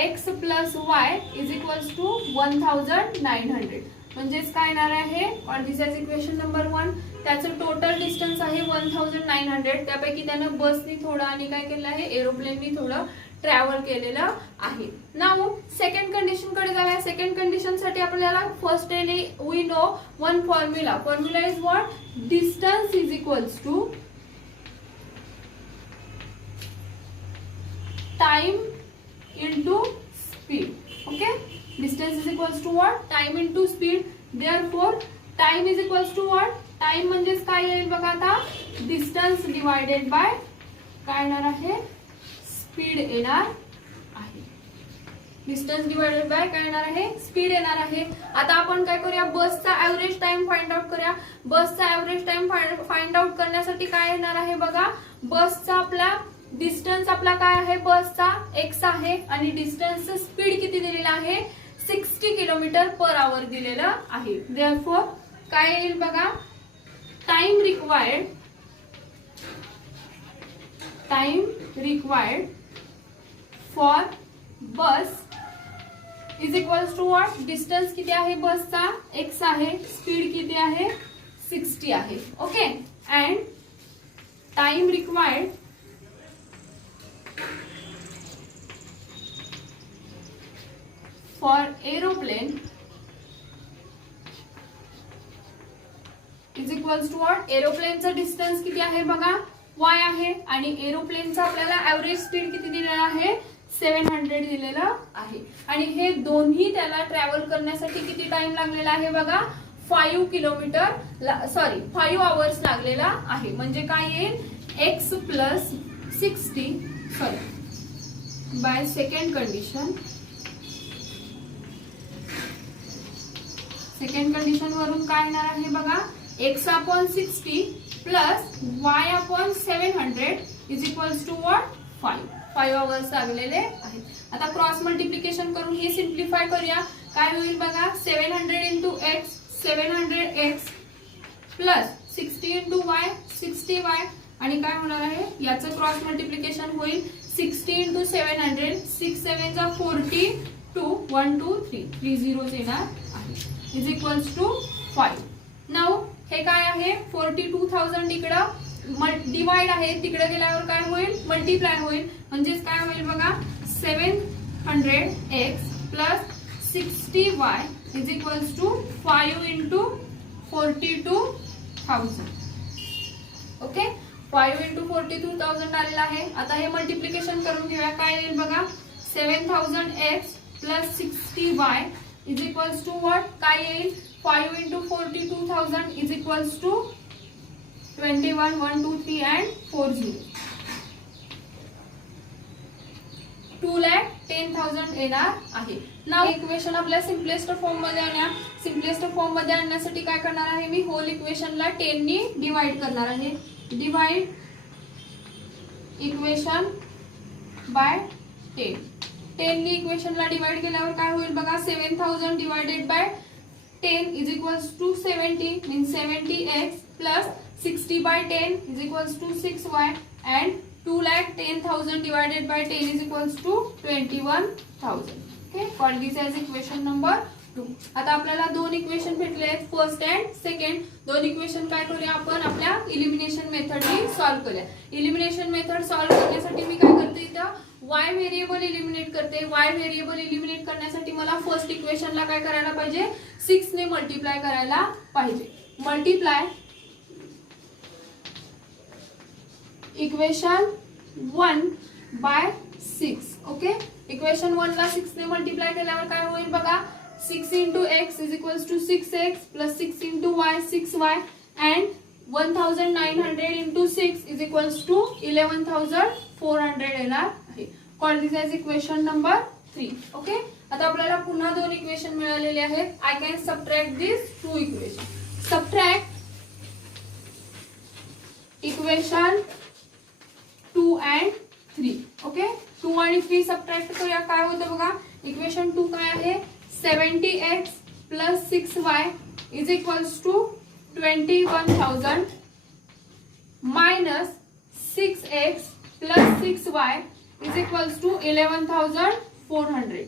x plus y is equals to 1900. म्हणजेच काय येणार आहे, on this is equation number 1. त्याचं टोटल डिस्टन्स आहे 1900. त्यापैकी त्यानं बसनी थोडं आणि काय केलं आहे, एरोप्लेननी थोडं ट्रॅव्हल केलेलं आहे. नाउ सेकंड कंडिशन कडे जाऊया. सेकंड कंडिशन साठी आपल्याला first we know one formula. Formula is what, distance is equals to time into speed. Okay, distance is equals to what, time into speed. Therefore time is equals to what, time म्हणजेच काय येईल बघा आता, distance divided by काय येणार आहे, speed येणार आहे. डिस्टन्स डिवाइडेड बाय काय येणार आहे, स्पीड येणार आहे. आता आपण काय करूया, बसचा ऍव्हरेज टाइम फाइंड आउट करूया. बसचा ऍव्हरेज टाइम फाइंड आउट करण्यासाठी काय येणार आहे बघा, बसचा आपला डिस्टन्स आपला काय आहे, बसचा x आहे आणि डिस्टन्स स्पीड किती दिलेला आहे, 60 किलोमीटर पर आवर दिलेलं आहे. देअरफॉर काय येईल बघा, time required for bus is equals to what, distance किती आहे बसचा, x आहे, स्पीड किती आहे, 60 आहे. Okay, and time required for aeroplane is equals to what, एरोप्लेनचं डिस्टन्स किती आहे बघा, y आहे आणि एरोप्लेनचा आपल्याला ऍव्हरेज स्पीड किती दिलेला आहे, 700 दिलेलं आहे. आणि हे दोन्ही त्याला ट्रॅव्हल करण्यासाठी किती टाइम लागलेला आहे बघा, 5 आवर्स लागलेला आहे. म्हणजे काय येईल, x plus 60 by second condition. Second condition वरून काय येणार आहे बघा, x upon 60 plus y upon 700 is equals to what, 5 hours लागलेले आहेत. आता क्रॉस मल्टिप्लिकेशन करून हे सिम्प्लिफाय करूया. काय होईल बघा, 700 into x 700x plus 60 into y 60y आणि काय होणार आहे, याचं क्रॉस मल्टिप्लिकेशन होईल 60 इंटू 700 6 7 जा 42 1 2 3 3 झिरोज येणार आहे इज इक्वल्स टू 5. नाउ हे काय आहे, 42,000 इकडं डिवाइड आहे, तिकडे गेल्यावर काय होईल, मल्टिप्लाय होईल. म्हणजेच काय होईल बघा, 700x plus 60y is equals to 5 into 42,000. Okay, 5 into 42,000 आलेला आहे. आता हे मल्टिप्लिकेशन करून घेऊया. काय येईल बघा, 7000x plus 60y is equals to what, काय येईल, 5 into 42,000 is equals to 21 1 2 3 and 4 0 2,10,000 येणार आहे. नाउ इक्वेशन आपल्या सिम्पलेस्ट फॉर्म मध्ये आणूया. सिम्पलेस्ट फॉर्म मध्ये आणण्यासाठी काय करणार आहे मी, होल इक्वेशनला 10 नी डिवाइड करणार आहे. Divide equation by 10. 10 नी इक्वेशनला डिवाइड केल्यावर काय होईल बघा 7000 divided by 10 is equals to 70 means 70x plus 60 by 10 is equals to 6y and 2,10,000 divided by 10 is equals to 21,000. Okay, call this as equation number 2. आता आपल्याला दोन इक्वेशन भेटले आहेत फर्स्ट अँड सेकंड. दोन इक्वेशन काय करूया आपण आपल्या इलिमिनेशन मेथडने सॉल्व्ह करूया. इलिमिनेशन मेथड सॉल्व्ह करण्यासाठी मी काय करते इथं y व्हेरिएबल इलिमिनेट करते. y व्हेरिएबल इलिमिनेट करण्यासाठी मला फर्स्ट इक्वेशनला काय करायला पाहिजे 6 ने मल्टिप्लाय करायला पाहिजे. Multiply equation 1 by 6. Okay, equation 1 ला 6 ने मल्टिप्लाय केल्यावर काय होईल बघा 6 into x is equals to 6x plus 6 into y 6y and 1900 into 6 is equals to 11400 येणार आहे. Call this as equation number 3. Okay, आता आपल्याला पुन्हा दोन इक्वेशन मिळालेले आहेत. I can subtract this two equation. Subtract equation 2 and 3. Okay, 2 आणि 3 subtract करूया. काय होतं बघा इक्वेशन 2 काय आहे 70x plus 6y is equals to 21,000 minus 6x plus 6y is equals to 11,400.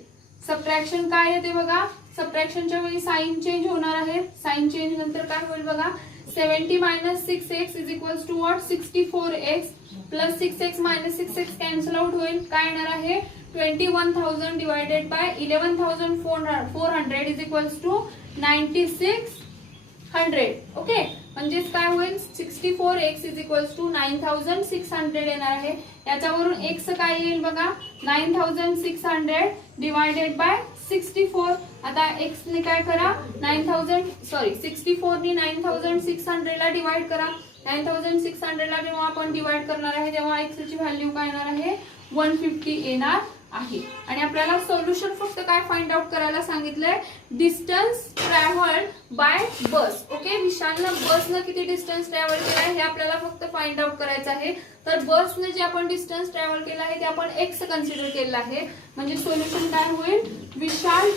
Subtraction काय आहे ते बघा. सबट्रॅक्शनच्या वेळी साइन चेंज होणार आहे. साइन चेंज नंतर काय होईल बघा 70 minus 6x is equals to what 64x plus 6x minus 6x cancel out होईल. काय येणार आहे 21,000 divided by 11,400 is equals to 9600. Okay, म्हणजेच काय होईल 64x is equals to 9600 येणार आहे. याच्यावरून x काय येईल बघा 9600 divided by 64. आता x ने काय करा 64 नी 9600 ला डिवाइड करा. 9600 ला जेव्हा आपण डिवाइड करणार आहे तेव्हा x ची व्हॅल्यू काय येणार आहे 150 येणार आहे. आणि आपल्याला सोल्युशन फक्त काय फाइंड आउट करायला सांगितलंय distance travelled bye bus. Okay, विशालने बसने किती डिस्टन्स ट्रॅव्हल केलाय हे आपल्याला फक्त फाइंड आउट करायचं आहे. तर बसने जे आपण डिस्टन्स ट्रॅव्हल केलं आहे ते आपण x कन्सिडर केलं आहे. म्हणजे सोल्युशन काय होईल Vishal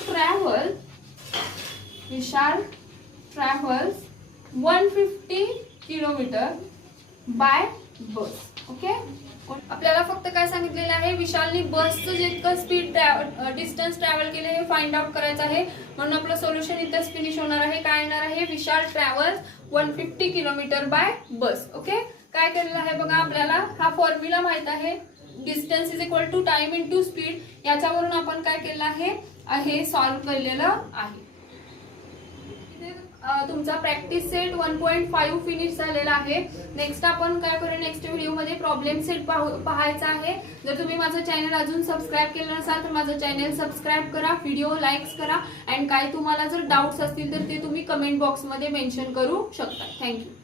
travels 150 kilometre by bus. Okay, आपल्याला फक्त काय सांगितलेलं आहे विशालनी बसचं जितकं स्पीड डिस्टन्स ट्रॅव्हल केले हे फाइंड आउट करायचं आहे. म्हणून आपलं सोल्युशन इथंच फिनिश होणार आहे. काय येणार आहे Vishal travels 150 kilometre by bus. Okay, काय केलेलं आहे बघा आपल्याला हा फॉर्म्युला माहित आहे distance is equal to time into speed. याच्यावरून आपण काय केलं आहे हे सॉल्व्ह केलेलं आहे. तुमचा प्रॅक्टिस सेट 1.5 फिनिश झालेला आहे. नेक्स्ट आपण काय करू नेक्स्ट व्हिडिओ मध्ये प्रॉब्लेम सेट पाहायचा आहे. जर तुम्ही माझं चॅनल अजून सबस्क्राइब केलं नसाल तर माझं चॅनल सबस्क्राइब करा, व्हिडिओ लाईक्स करा. अँड काय तुम्हाला जर डाऊट्स असतील तर ते तुम्ही कमेंट बॉक्स मध्ये मेन्शन करू शकता. थँक्यू.